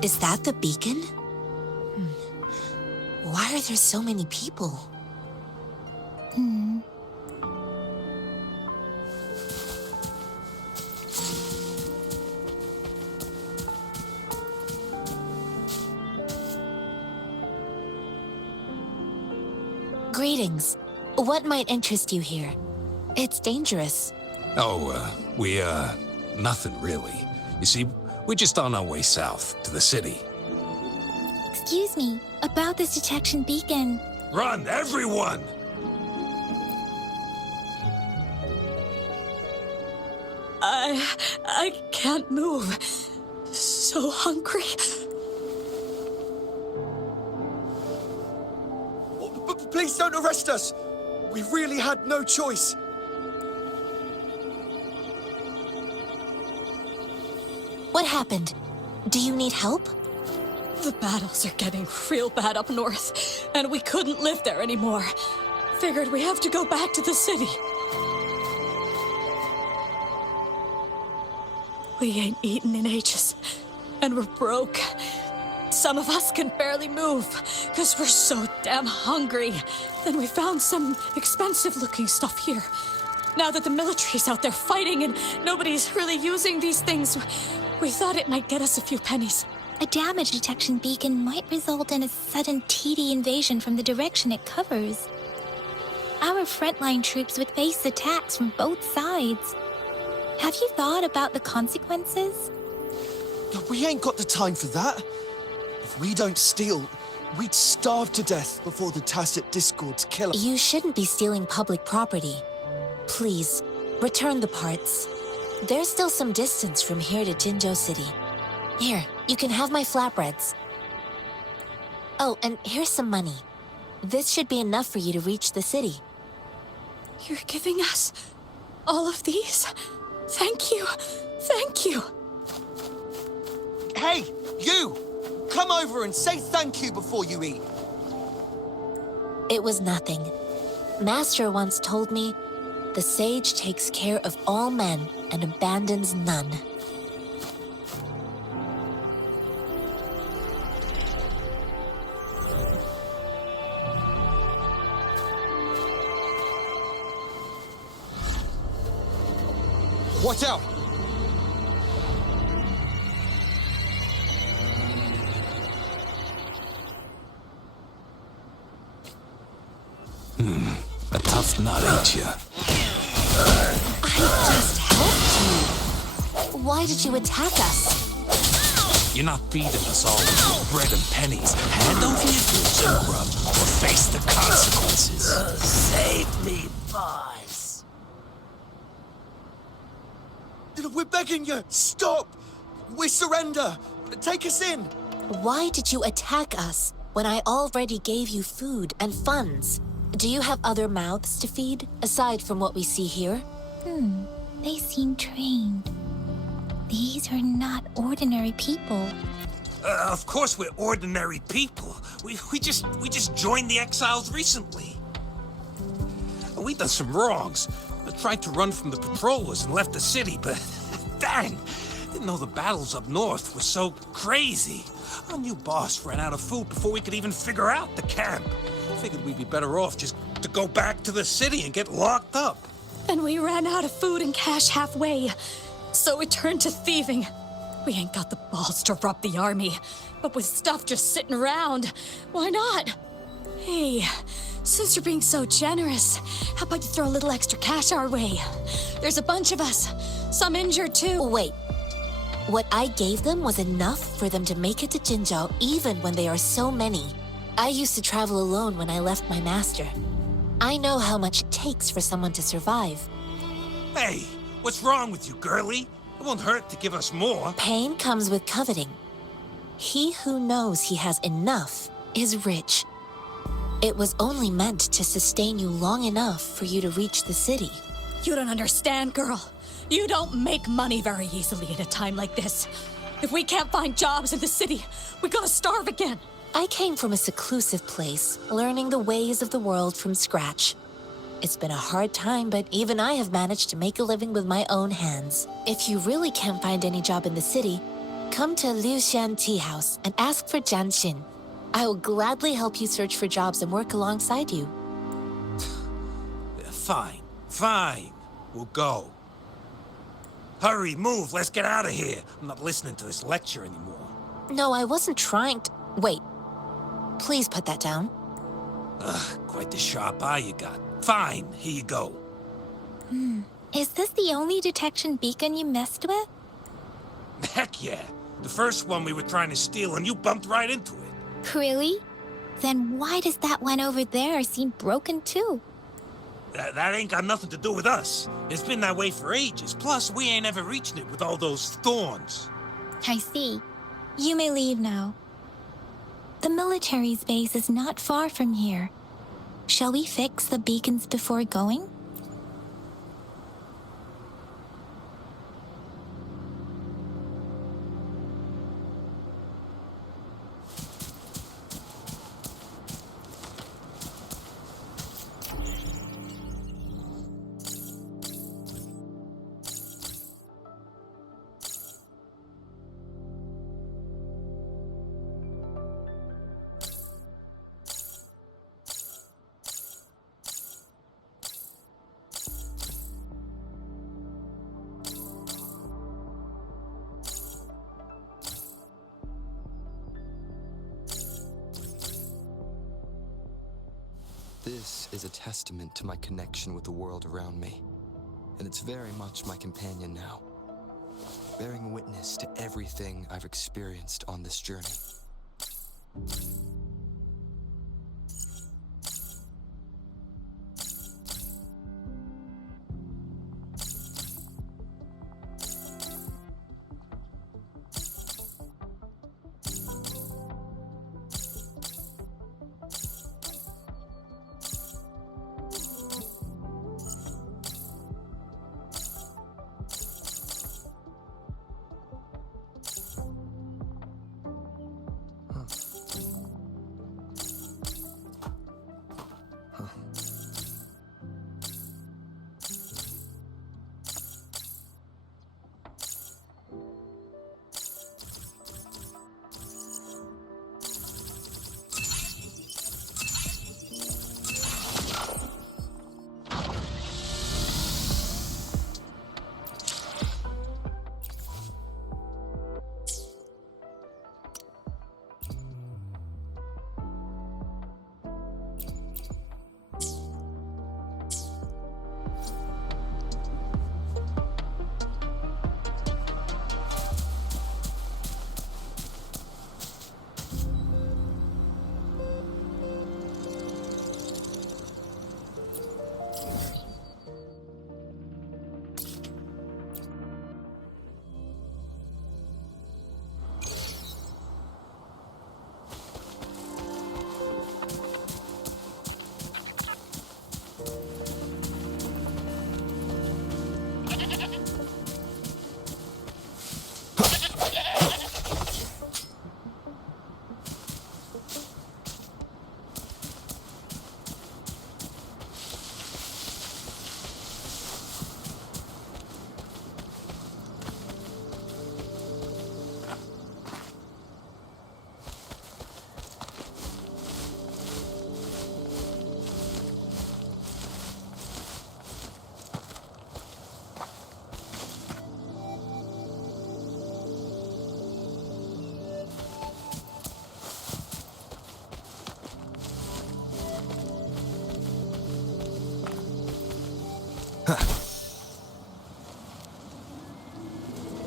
Is that the beacon? Why are there so many people? Greetings. What might interest you here? It's dangerous. Oh, nothing really. You see, we're just on our way south to the city. Excuse me, about this detection beacon. Run, everyone! I can't move. So hungry. Please don't arrest us. We really had no choice. What happened? Do you need help? The battles are getting real bad up north, and we couldn't live there anymore. Figured we have to go back to the city. We ain't eaten in ages, and we're broke. Some of us can barely move, because we're so damn hungry. Then we found some expensive-looking stuff here. Now that the military's out there fighting and nobody's really using these things, we thought it might get us a few pennies. A damage detection beacon might result in a sudden TD invasion from the direction it covers. Our frontline troops would face attacks from both sides. Have you thought about the consequences? We ain't got the time for that. If we don't steal, we'd starve to death before the tacit discords kill us. You shouldn't be stealing public property. Please, return the parts. There's still some distance from here to Jinzhou City. Here, you can have my flatbreads. Oh, and here's some money. This should be enough for you to reach the city. You're giving us all of these? Thank you. Thank you. Hey, you! Come over and say thank you before you eat. It was nothing. Master once told me, the sage takes care of all men and abandons none. Watch out! A tough nut, ain't ya? I just helped you. Why did you attack us? You're not feeding us all with bread and pennies. Hand over your goods and grub, or face the consequences. Save me, boss. We're begging you! Stop! We surrender! Take us in! Why did you attack us when I already gave you food and funds? Do you have other mouths to feed, aside from what we see here? They seem trained. These are not ordinary people. Of course we're ordinary people. We just joined the exiles recently. We done some wrongs. I tried to run from the patrollers and left the city, but dang, didn't know the battles up north were so crazy. Our new boss ran out of food before we could even figure out the camp. Figured we'd be better off just to go back to the city and get locked up. And we ran out of food and cash halfway, so we turned to thieving. We ain't got the balls to rob the army, but with stuff just sitting around, why not? Hey, since you're being so generous, how about you throw a little extra cash our way? There's a bunch of us, some injured too. Wait. What I gave them was enough for them to make it to Jinzhou even when they are so many. I used to travel alone when I left my master. I know how much it takes for someone to survive. Hey, what's wrong with you, girlie? It won't hurt to give us more. Pain comes with coveting. He who knows he has enough is rich. It was only meant to sustain you long enough for you to reach the city. You don't understand, girl. You don't make money very easily at a time like this. If we can't find jobs in the city, we gotta starve again. I came from a seclusive place, learning the ways of the world from scratch. It's been a hard time, but even I have managed to make a living with my own hands. If you really can't find any job in the city, come to Liu Xian Tea House and ask for Jian Xin. I will gladly help you search for jobs and work alongside you. Fine. We'll go. Hurry, move, let's get out of here. I'm not listening to this lecture anymore. No, I wasn't trying to... Wait. Please put that down. Quite the sharp eye you got. Fine, here you go. Is this the only detection beacon you messed with? Heck yeah. The first one we were trying to steal and you bumped right into it. Really? Then why does that one over there seem broken too? That ain't got nothing to do with us. It's been that way for ages. Plus, we ain't ever reaching it with all those thorns. I see. You may leave now. The military's base is not far from here. Shall we fix the beacons before going? This is a testament to my connection with the world around me, and it's very much my companion now, bearing witness to everything I've experienced on this journey.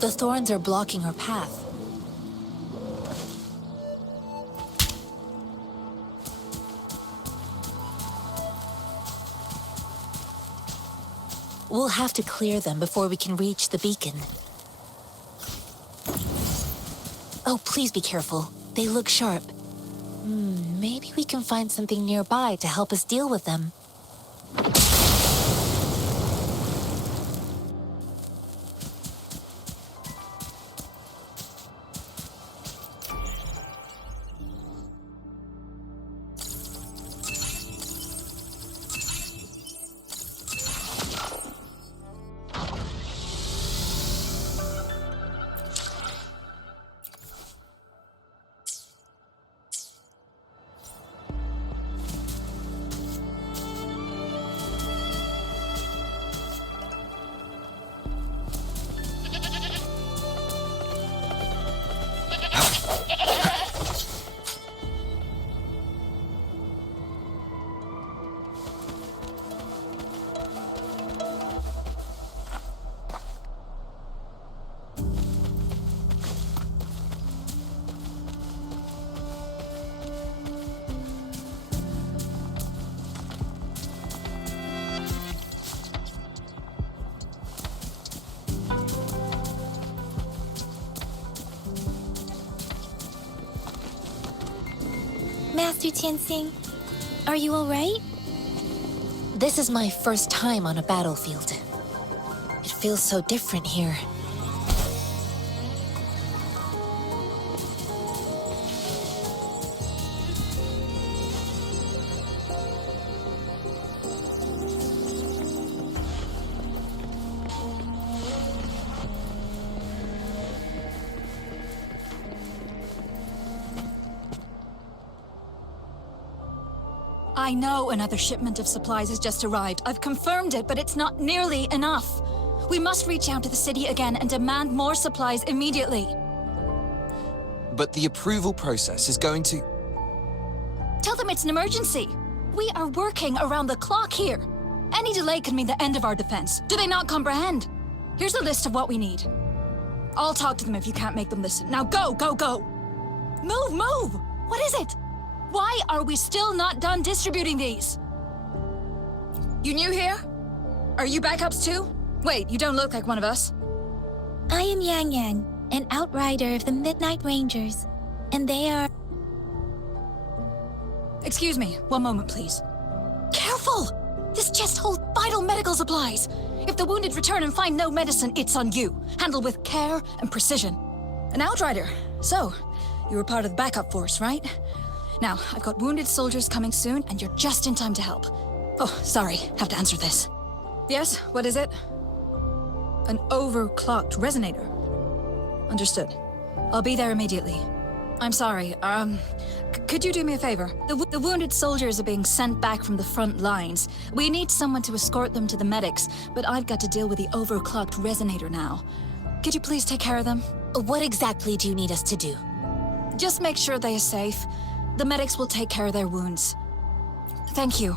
The thorns are blocking our path. We'll have to clear them before we can reach the beacon. Oh, please be careful. They look sharp. Maybe we can find something nearby to help us deal with them. Master Tianxing? Are you alright? This is my first time on a battlefield. It feels so different here. I know another shipment of supplies has just arrived. I've confirmed it, but it's not nearly enough. We must reach out to the city again and demand more supplies immediately. But the approval process is going to... Tell them it's an emergency. We are working around the clock here. Any delay could mean the end of our defense. Do they not comprehend? Here's a list of what we need. I'll talk to them if you can't make them listen. Now go, go, go! Move, move! What is it? Why are we still not done distributing these? You new here? Are you backups too? Wait, you don't look like one of us. I am Yang Yang, an outrider of the Midnight Rangers, and they are... Excuse me, one moment please. Careful! This chest holds vital medical supplies. If the wounded return and find no medicine, it's on you. Handled with care and precision. An outrider. So, you were part of the backup force, right? Now, I've got wounded soldiers coming soon, and you're just in time to help. Oh, sorry, have to answer this. Yes, what is it? An overclocked resonator. Understood. I'll be there immediately. I'm sorry, could you do me a favor? The wounded soldiers are being sent back from the front lines. We need someone to escort them to the medics, but I've got to deal with the overclocked resonator now. Could you please take care of them? What exactly do you need us to do? Just make sure they are safe. The medics will take care of their wounds. Thank you.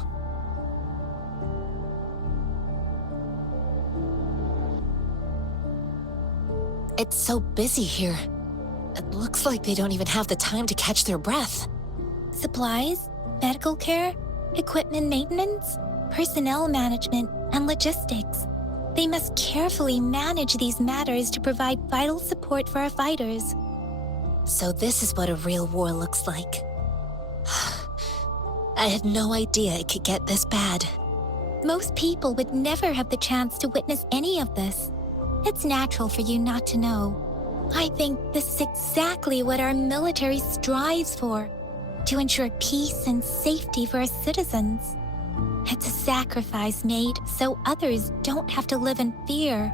It's so busy here. It looks like they don't even have the time to catch their breath. Supplies, medical care, equipment maintenance, personnel management, and logistics. They must carefully manage these matters to provide vital support for our fighters. So this is what a real war looks like. I had no idea it could get this bad. Most people would never have the chance to witness any of this. It's natural for you not to know. I think this is exactly what our military strives for, to ensure peace and safety for our citizens. It's a sacrifice made so others don't have to live in fear.